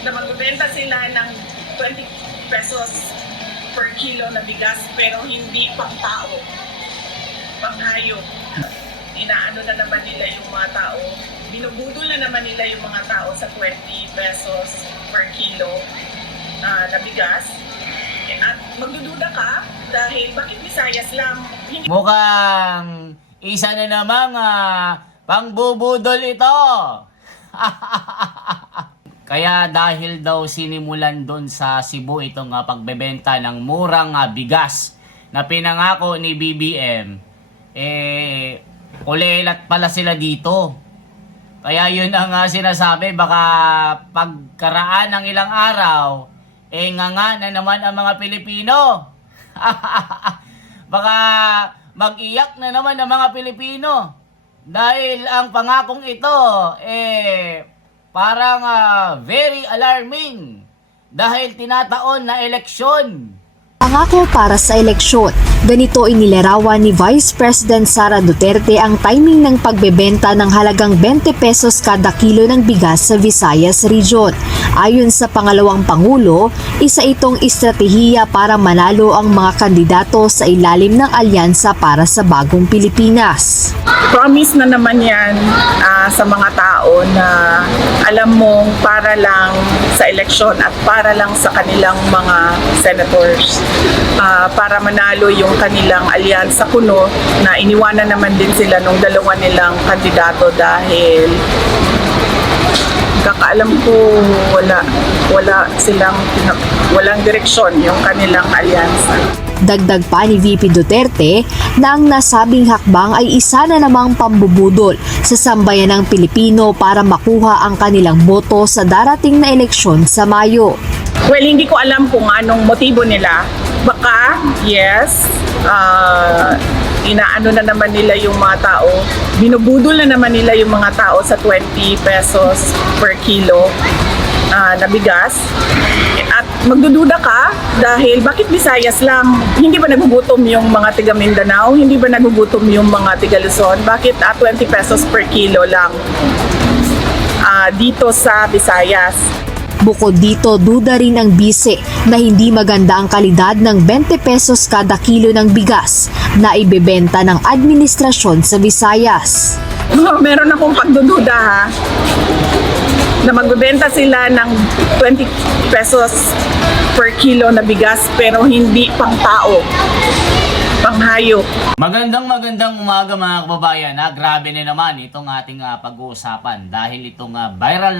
na magbebenta sila ng 20 pesos per kilo na bigas pero hindi pang tao, pang hayop. Inaano na naman nila yung mga tao, binubudol na naman nila yung mga tao sa 20 pesos per kilo na bigas. At magdududa ka dahil bakit Visayas lang? Hindi Mukhang isa na namang pangbubudol ito. Kaya dahil daw sinimulan doon sa Cebu itong pagbebenta ng murang bigas na pinangako ni BBM, kulelat pala sila dito. Kaya yun ang sinasabi, baka pagkaraan ng ilang araw, nga na naman ang mga Pilipino. Baka mag-iyak na naman ang mga Pilipino. Dahil ang pangakong ito, parang very alarming. Dahil tinataon na eleksyon. Pangako para sa eleksyon. Ganito inilarawan ni Vice President Sara Duterte ang timing ng pagbebenta ng halagang 20 pesos kada kilo ng bigas sa Visayas Region. Ayon sa pangalawang Pangulo, isa itong estratehiya para manalo ang mga kandidato sa ilalim ng alyansa para sa bagong Pilipinas. promise na naman yan sa mga tao na alam mong para lang sa eleksyon at para lang sa kanilang mga senators, para manalo yung kanilang alyansa kuno na iniwanan naman din sila nung dalawa nilang kandidato dahil kakaalam ko walang direksyon yung kanilang alyansa. Dagdag pa ni VP Duterte na ang nasabing hakbang ay isa na namang pambubudol sa sambayan ng Pilipino para makuha ang kanilang boto sa darating na eleksyon sa Mayo. Well, hindi ko alam kung anong motibo nila. Baka, yes, inaano na naman nila yung mga tao, binubudol na naman nila yung mga tao sa 20 pesos per kilo na bigas. At magdududa ka dahil bakit Visayas lang? Hindi ba nagugutom yung mga tiga Mindanao? Hindi ba nagugutom yung mga tiga Luzon? Bakit 20 pesos per kilo lang dito sa Visayas? Bukod dito, duda rin ang bise na hindi maganda ang kalidad ng 20 pesos kada kilo ng bigas na ibebenta ng administrasyon sa Visayas. Meron akong pagdududa ha, na magbebenta sila ng 20 pesos per kilo na bigas pero hindi pang tao, pang hayop. Magandang umaga mga kababayan. Grabe na naman itong ating pag-uusapan dahil itong viral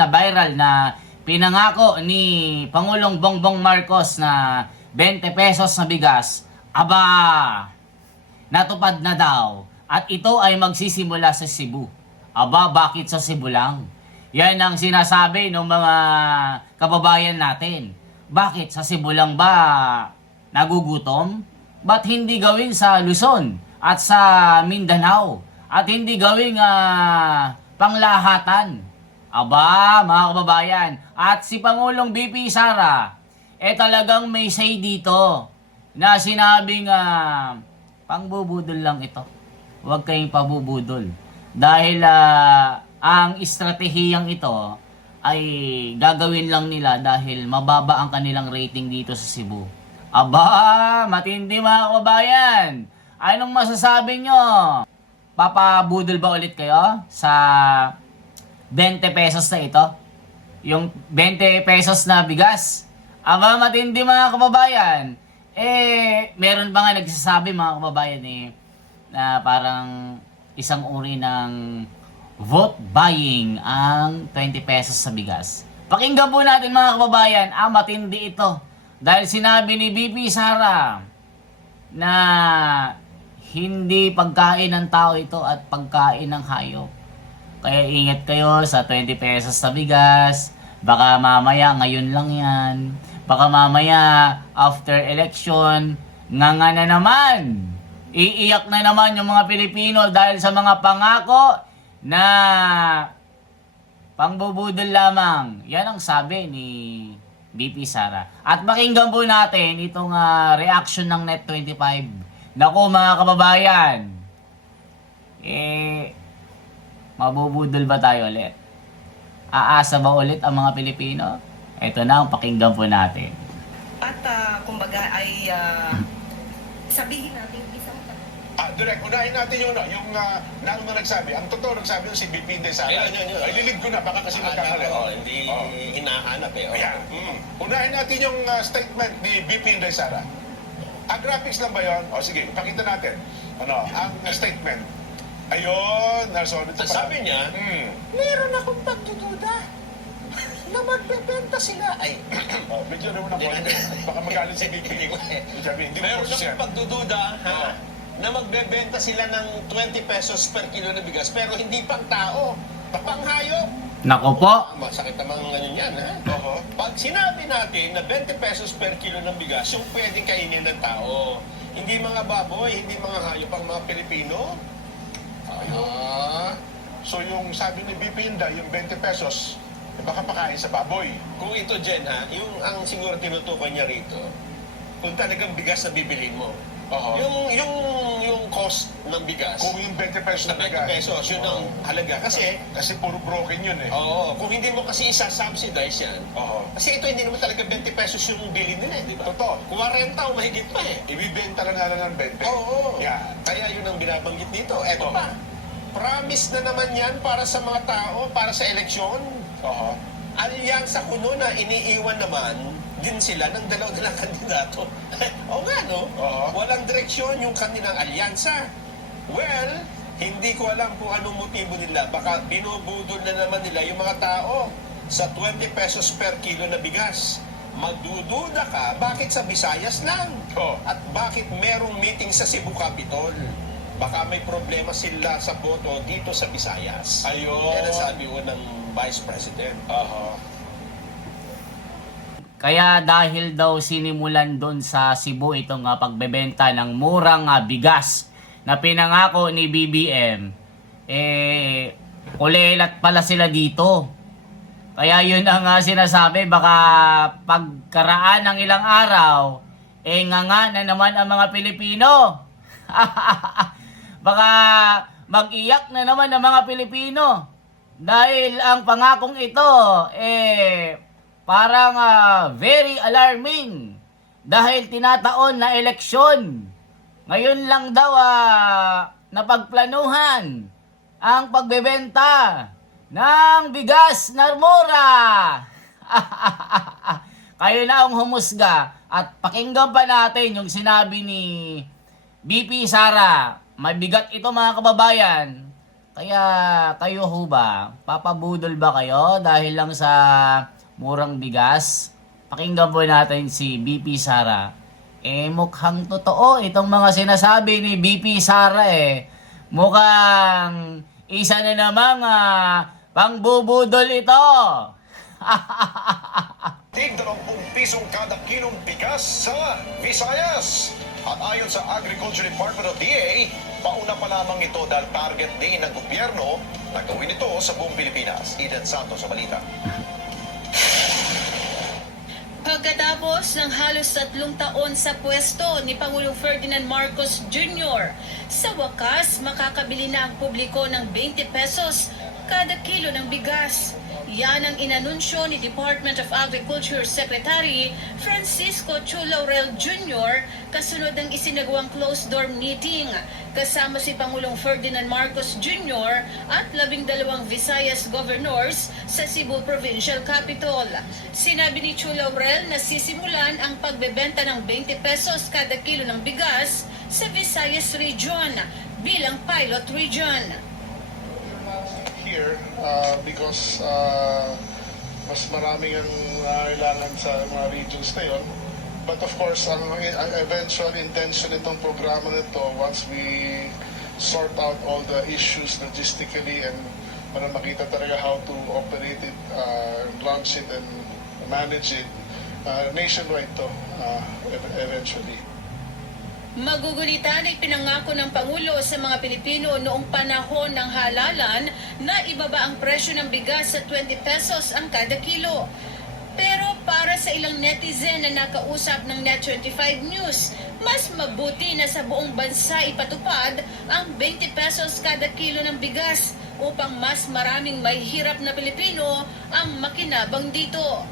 na pinangako ni Pangulong Bongbong Marcos na 20 pesos na bigas, natupad na daw. At ito ay magsisimula sa Cebu. Bakit sa Cebu lang? Yan ang sinasabi ng mga kababayan natin. Bakit sa Cebu lang ba nagugutom? Ba't hindi gawin sa Luzon at sa Mindanao? At hindi gawing panglahatan? Mga kababayan. At si Pangulong BP Sara, talagang may say dito na sinabing pangbubudol lang ito. Huwag kayong pabubudol. Dahil ang estratehiyang ito ay gagawin lang nila dahil mababa ang kanilang rating dito sa Cebu. Matindi mga kababayan. Anong masasabi nyo? Papabudol ba ulit kayo sa 20 pesos na ito? Yung 20 pesos na bigas? Matindi mga kababayan. Meron ba nga nagsasabi mga kababayan na parang isang uri ng vote buying ang 20 pesos sa bigas. Pakinggan po natin mga kababayan, matindi ito. Dahil sinabi ni BP Sara na hindi pagkain ng tao ito at pagkain ng hayop. Kaya ingat kayo sa 20 pesos sa bigas. Baka mamaya, ngayon lang yan. Baka mamaya, after election, nga na naman. Iiyak na naman yung mga Pilipino dahil sa mga pangako na pangbubudol lamang. Yan ang sabi ni BP Sara. At pakinggan po natin itong reaction ng Net25. Naku mga kababayan, mabubudol ba tayo ulit? Aasa ba ulit ang mga Pilipino? Ito na ang pakinggan po natin. At kumbaga ay sabihin natin isang Direk, unahin natin yung naano na nagsabi. Ang totoo nagsabi yung si BP Inday Sara. Yun. Ay, lilig ko na, baka kasi magkamali. Hindi hinahanap eh. Ayan. Unahin natin yung statement ni BP Inday Sara. Graphics lang ba yun? O sige, ipakita natin. Ang statement. Ayun, Nelson. Ito pa. Sabi niya, meron akong pagdududa na magbebenta sila. Ay, Medyo naman ako. Baka magalit si BP. Sabi, hindi mo meron po siya. akong pagdududa na magbebenta sila ng 20 pesos per kilo na bigas pero hindi pang tao, pang hayop. Nako po. Masakit namang ganyan yan, ha? Oo. Pag sinabi natin na 20 pesos per kilo ng bigas, yung pwedeng kainin ng tao, hindi mga baboy, hindi mga hayop ang mga Pilipino. So yung sabi ni BP Inday, yung 20 pesos, baka pakain sa baboy. Kung ito, Jen, ha, yung ang siguro tinutukoy niya rito, kung talagang bigas na bibilhin mo, Oo. yung cost ng bigas, Kung yung 20 pesos na na 20 pesos, yun ang halaga. Kasi, Kasi puro broken yun eh. oo, kung hindi mo kasi isa-subsidize yan, Oo. kasi ito hindi naman talaga 20 pesos yung bilhin nila, di ba? Totoo. 40 o mahigit pa eh. Ibibenta lang nga ng 20. Oo. Yan. Kaya yun ang binabanggit dito. Eto Oo. pa, promise na naman yan para sa mga tao, para sa eleksyon. Oo. Alyansa kuno na iniiwan naman din sila ng dalaw-dalang kandidato. O nga, no? Oo. Walang direksyon yung kanilang alyansa. Well, hindi ko alam kung anong motibo nila. Baka binubudol na naman nila yung mga tao sa 20 pesos per kilo na bigas. Magdududa ka, bakit sa Visayas lang? Oo. At bakit merong meeting sa Cebu Capitol? Baka may problema sila sa boto dito sa Visayas. Ayun. Yan ang sabi ko ng Vice President. Oo. Kaya dahil daw sinimulan doon sa Cebu itong pagbebenta ng murang bigas na pinangako ni BBM, kulelat pala sila dito. Kaya yun ang sinasabi, baka pagkaraan ng ilang araw, nga na naman ang mga Pilipino. Baka mag-iyak na naman ang mga Pilipino. Dahil ang pangakong ito, parang very alarming dahil tinataon na eleksyon. Ngayon lang daw napagplanuhan ang pagbebenta ng bigas na mura. Kayo na ang humusga at pakinggan pa natin yung sinabi ni BP Sara. Mabigat ito mga kababayan. Kaya kayo ho ba, papabudol ba kayo dahil lang sa murang bigas? Pakinggan po natin si BP Sara. Mukhang totoo itong mga sinasabi ni BP Sara Mukhang isa na namang pangbubudol ito. Tig 20 pisong kada kilong bigas sa Visayas. At ayon sa Agriculture Department of DA, pauna pa lamang ito dahil target din ng gobyerno na gawin ito sa buong Pilipinas. Eden Santos sa balita. Pagkatapos ng halos 3 taon sa pwesto ni Pangulong Ferdinand Marcos Jr., sa wakas makakabili na ang publiko ng 20 pesos kada kilo ng bigas. Yan ang inanunsyo ni Department of Agriculture Secretary Francisco Chu Laurel Jr. kasunod ng isinagawang closed-door meeting kasama si Pangulong Ferdinand Marcos Jr. at 12 Visayas governors sa Cebu Provincial Capital. Sinabi ni Chu Laurel na sisimulan ang pagbebenta ng 20 pesos kada kilo ng bigas sa Visayas Region bilang pilot region. Here because mas maraming ang kailangan sa mga regions na yun. But of course, ang eventual intention itong programa nito, once we sort out all the issues logistically and para makita talaga how to operate it, launch it and manage it, nationwide to eventually. Magugulitan ay pinangako ng Pangulo sa mga Pilipino noong panahon ng halalan na ibaba ang presyo ng bigas sa 20 pesos ang kada kilo. Pero para sa ilang netizen na nakausap ng Net25 News, mas mabuti na sa buong bansa ipatupad ang 20 pesos kada kilo ng bigas upang mas maraming may hirap na Pilipino ang makinabang dito.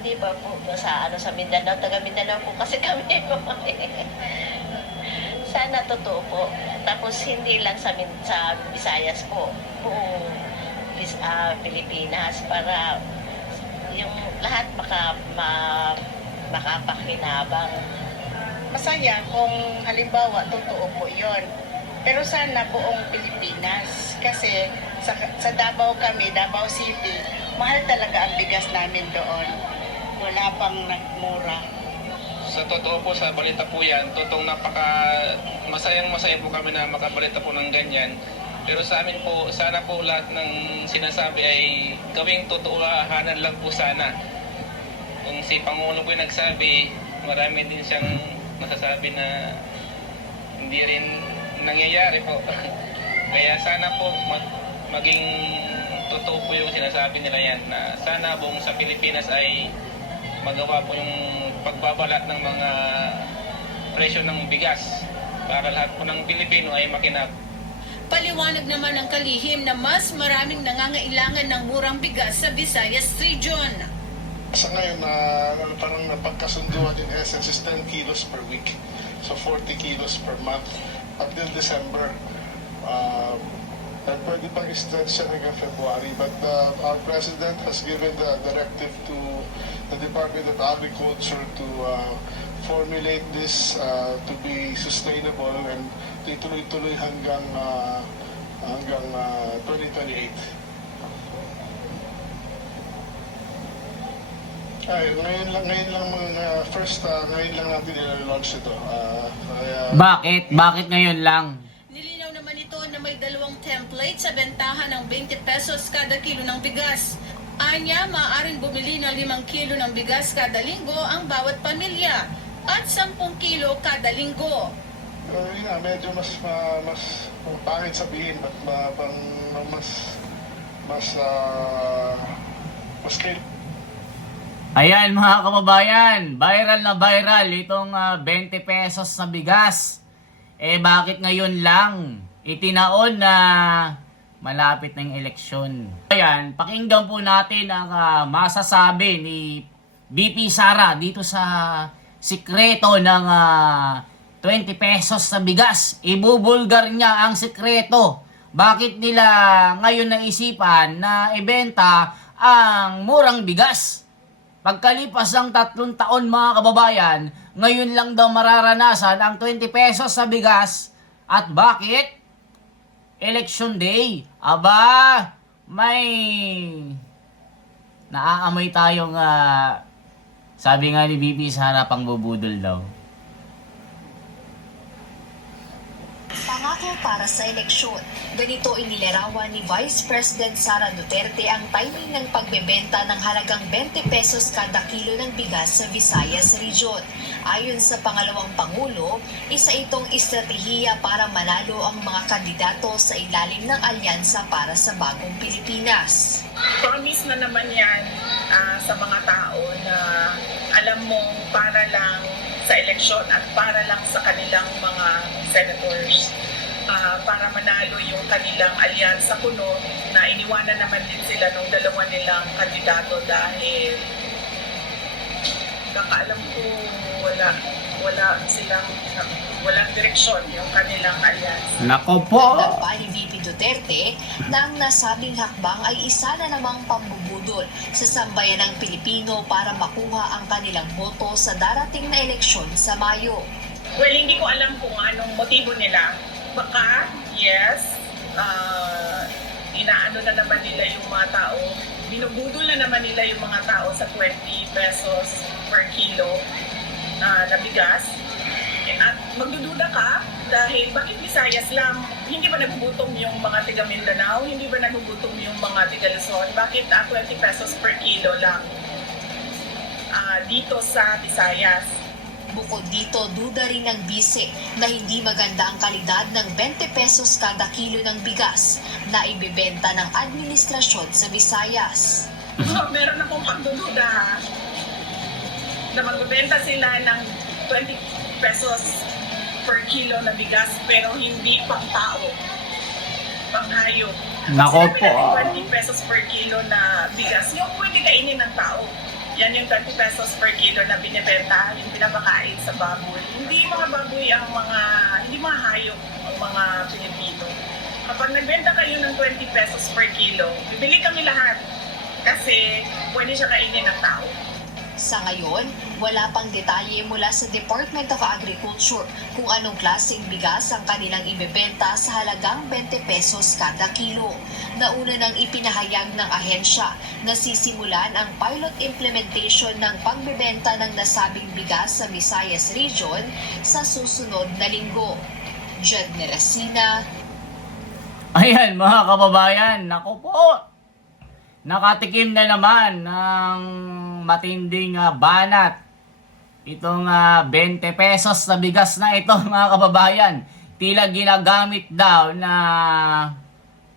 Hindi ba po sa sa Mindanao, taga Mindanao po kasi kami. Sana totoo po. Tapos hindi lang sa Visayas po, buong Pilipinas para yung lahat makapakinabang. Masaya kung halimbawa totoo po yon. Pero sana buong Pilipinas kasi sa Davao kami, Davao City, mahal talaga ang bigas namin doon. Wala pang nagmura. Sa totoo po, sa balita po yan, totoong masaya po kami na makabalita po ng ganyan. Pero sa amin po, sana po lahat ng sinasabi ay gawing totoohanan lang po sana. Kung si Pangulo po yung nagsabi, marami din siyang nasasabi na hindi rin nangyayari po. Kaya sana po maging totoo po yung sinasabi nila yan na sana buong sa Pilipinas ay magawa po yung pagbabalat ng mga presyo ng bigas para lahat po ng Pilipino ay makinab. Paliwanag naman ng kalihim na mas maraming nangangailangan ng murang bigas sa Visayas Region. Sa ngayon, parang napagkasunduan in essence is 10 kilos per week. So 40 kilos per month until December. Pwede pang i-stretch siya hanggang February. But our President has given the directive to the Department of Agriculture to formulate this to be sustainable and ituloy-tuloy hanggang 2028. Ngayon lang natin i-launch ito. Bakit ngayon lang? Nilinaw naman ito na may dalawang template sa bentahan ng 20 pesos kada kilo ng bigas. Anya, maaaring bumili ng 5 kilo ng bigas kada linggo ang bawat pamilya at 10 kilo kada linggo. Medyo mas pangit sabihin but mas Ayan mga kababayan, viral na viral itong 20 pesos na bigas. Bakit ngayon lang? Itinaon na malapit na yung eleksyon. Ayan, pakinggan po natin ang masasabi ni VP Sara dito sa sikreto ng 20 pesos na bigas. Ibubulgar niya ang sikreto. Bakit nila ngayon naisipan na ibenta ang murang bigas? Pagkalipas ng 3 taon mga kababayan, ngayon lang daw mararanasan ang 20 pesos sa bigas. At bakit? Election Day. Aba, may naaamoy tayong sabi nga ni VP Sara, pangbubudol daw. Pangako para sa eleksyon. Ganito inilarawan ni Vice President Sara Duterte ang timing ng pagbebenta ng halagang 20 pesos kada kilo ng bigas sa Visayas Region. Ayon sa pangalawang Pangulo, isa itong estratehiya para manalo ang mga kandidato sa ilalim ng alyansa para sa bagong Pilipinas. Promise na naman yan sa mga tao na alam mong para lang sa eleksyon at para lang sa kanilang mga senators. Para manalo yung kanilang alyansa kuno na iniwanan naman din sila ng dalawa nilang kandidato dahil kakaalam ko walang direksyon yung kanilang alyansa. Nako po! Dagdag pa ni VP Duterte na ang nasabing hakbang ay isa na namang pambubudol sa sambayan ng Pilipino para makuha ang kanilang boto sa darating na eleksyon sa Mayo. Well, hindi ko alam kung anong motibo nila. Baka, yes, inaano na naman nila yung mga tao, binubudol na naman nila yung mga tao sa 20 pesos per kilo na bigas. At magdududa ka dahil bakit Visayas lang? Hindi ba nagugutom yung mga tiga Mindanao? Hindi ba nagugutom yung mga tiga Luzon? Bakit 20 pesos per kilo lang dito sa Visayas? Bukod dito, duda rin ng bise na hindi maganda ang kalidad ng 20 pesos kada kilo ng bigas na ibebenta ng administrasyon sa Visayas. Meron akong pagdududa na magbebenta sila ng 20 pesos per kilo na bigas pero hindi pang tao, pang hayop. Nako po! 20 pesos per kilo na bigas, yung pwede kainin ng tao. Yan yung 20 pesos per kilo na binibenta, yung pinapakain sa baboy. Hindi mga baboy ang hindi mga hayop ang mga Pilipino. Kapag nagbenta kayo ng 20 pesos per kilo, bibili kami lahat kasi pwede siya kainin ng tao. Sa ngayon, wala pang detalye mula sa Department of Agriculture kung anong klaseng bigas ang kanilang ibebenta sa halagang 20 pesos kada kilo. Nauna nang ipinahayag ng ahensya na sisimulan ang pilot implementation ng pagbebenta ng nasabing bigas sa Visayas Region sa susunod na linggo. Jed Neresina. Ayan mga kababayan, naku po, nakatikim na naman ng matinding banat itong 20 pesos na bigas na ito mga kababayan. Tila ginagamit daw na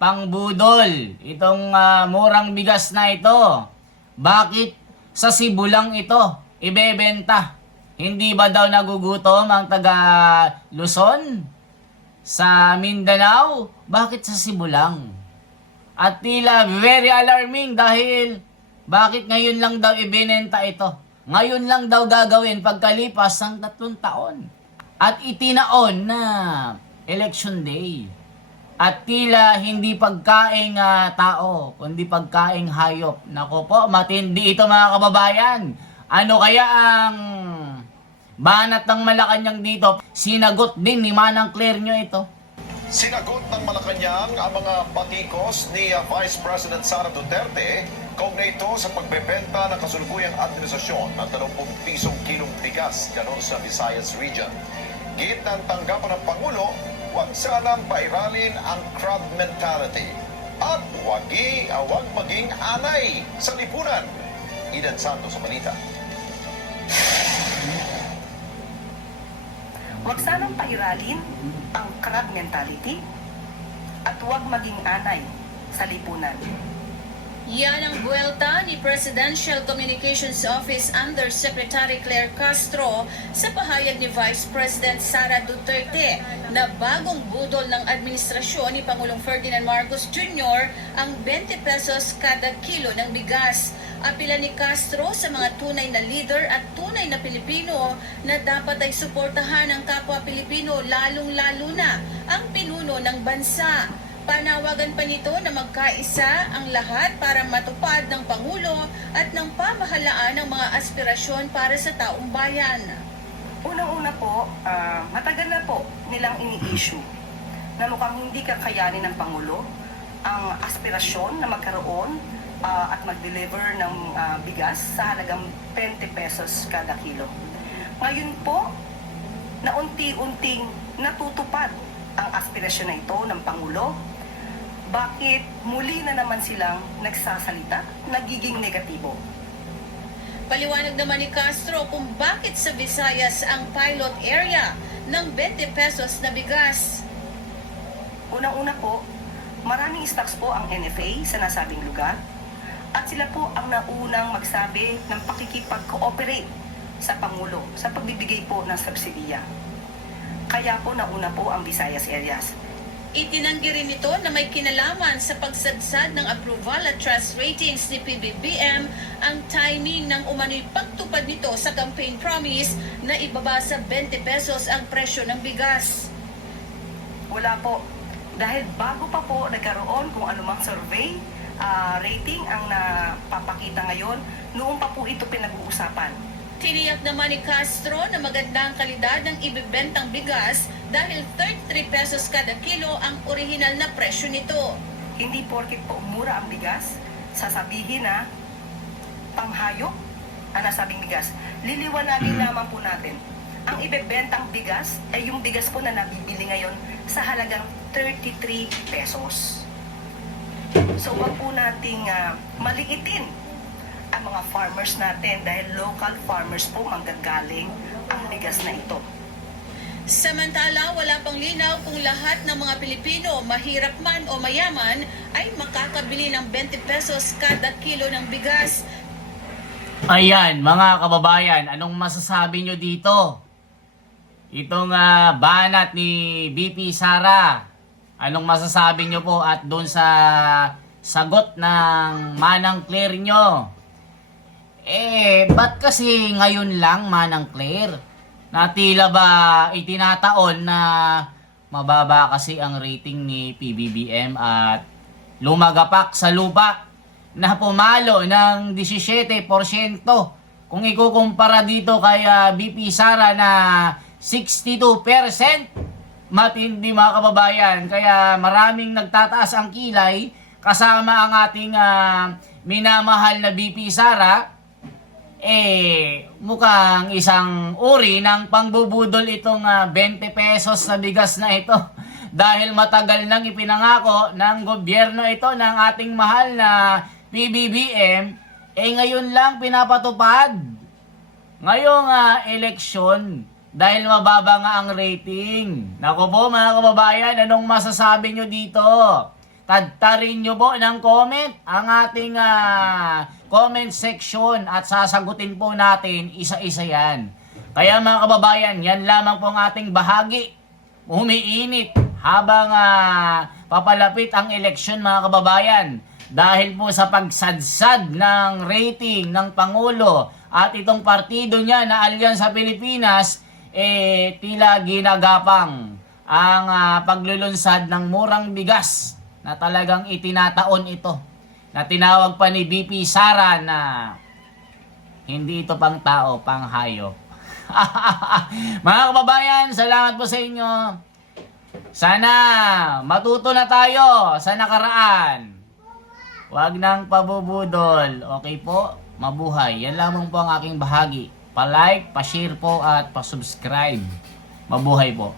pangbudol itong murang bigas na ito. Bakit sa Cebu lang ito ibebenta? Hindi ba daw nagugutom ang taga Luzon? Sa Mindanao? Bakit sa Cebu lang? At tila very alarming dahil bakit ngayon lang daw ibinenta ito? Ngayon lang daw gagawin pagkalipas ng 3 taon. At itinaon na election day. At tila hindi pagkaing tao, kundi pagkaing hayop. Nako po, matindi ito mga kababayan. Ano kaya ang banat ng Malacanang dito? Sinagot din ni Manang Claire nyo ito. Sinagot ng Malacanang ang mga patikos ni Vice President Sara Duterte kaugnay ito sa pagbebenta ng kasulukuyang administrasyon ng 30 pisong kilong bigas ganon sa Visayas Region. Git ng tanggapan ng Pangulo, huwag sanang pairalin ang crowd mentality at huwag maging anay sa lipunan. Idan Santos sa balita. Huwag sanang pairalin ang crab mentality at huwag maging anay sa lipunan. Yan ang buwelta ni Presidential Communications Office Undersecretary Claire Castro sa pahayag ni Vice President Sara Duterte na bagong budol ng administrasyon ni Pangulong Ferdinand Marcos Jr. ang 20 pesos kada kilo ng bigas. Apila ni Castro sa mga tunay na leader at tunay na Pilipino na dapat ay suportahan ang kapwa Pilipino lalong-lalo na ang pinuno ng bansa. Panawagan pa nito na magkaisa ang lahat para matupad ng Pangulo at ng pamahalaan ng mga aspirasyon para sa taong bayan. Unang-una po, matagal na po nilang ini-issue na mukhang hindi kakayanin ng Pangulo ang aspirasyon na magkaroon at mag-deliver ng bigas sa halagang 20 pesos kada kilo. Ngayon po, na unti-unting natutupad ang aspirasyon na ito ng Pangulo. Bakit muli na naman silang nagsasalita, nagiging negatibo? Paliwanag naman ni Castro kung bakit sa Visayas ang pilot area ng 20 pesos na bigas. Unang-una po, maraming stocks po ang NFA sa nasabing lugar at sila po ang naunang magsabi ng pakikipag-cooperate sa Pangulo sa pagbibigay po ng subsidiya. Kaya po nauna po ang Visayas areas. Itinanggi rin ito na may kinalaman sa pagsadsad ng approval at trust ratings ni PBBM ang timing ng umano'y pagtupad nito sa campaign promise na ibaba sa 20 pesos ang presyo ng bigas. Wala po. Dahil bago pa po nagkaroon kung anumang survey, rating ang napapakita ngayon, noong pa po ito pinag-uusapan. Tiniyak naman ni Castro na maganda ang kalidad ng ibibentang bigas dahil 33 pesos kada kilo ang orihinal na presyo nito. Hindi porkit po mura ang bigas, sasabihin na panghayop ang nasabing bigas. Liliwanagin naman po natin. Ang ibebentang bigas ay yung bigas po na nabibili ngayon sa halagang 33 pesos. So wag po nating maliitin ang mga farmers natin dahil local farmers po manggagaling ang bigas na ito. Samantala, wala pang linaw kung lahat ng mga Pilipino, mahirap man o mayaman, ay makakabili ng 20 pesos kada kilo ng bigas. Ayan, mga kababayan, anong masasabi nyo dito? Itong banat ni BP Sara, anong masasabi nyo po at doon sa sagot ng Manang Claire nyo? Ba't kasi ngayon lang, Manang Claire, na tila ba itinataon na mababa kasi ang rating ni PBBM at lumagapak sa lupa na pumalo ng 17%. Kung ikukumpara dito kay BP Sara na 62%, matindi mga kababayan. Kaya maraming nagtataas ang kilay kasama ang ating minamahal na BP Sara. Mukhang isang uri ng pangbubudol itong 20 pesos na bigas na ito. Dahil matagal nang ipinangako ng gobyerno ito ng ating mahal na PBBM, ngayon lang pinapatupad. Ngayong eleksyon, dahil mababa nga ang rating. Naku po mga kababayan, anong masasabi nyo dito? Tadtarin nyo po ng comment ang ating comment section at sasagutin po natin isa-isa yan. Kaya mga kababayan, yan lamang po ang ating bahagi. Umiinit habang papalapit ang eleksyon mga kababayan. Dahil po sa pagsadsad ng rating ng Pangulo at itong partido niya na Alyansa Pilipinas, tila ginagapang ang paglulunsad ng murang bigas na talagang itinataon ito, na tinawag pa ni BP Sara na hindi ito pang tao, pang hayop. Mga kababayan, salamat po sa inyo. Sana matuto na tayo sa nakaraan. Huwag nang pabubudol. Okay po? Mabuhay. Yan lamang po ang aking bahagi. Pa-like, pa-share po at pa-subscribe. Mabuhay po.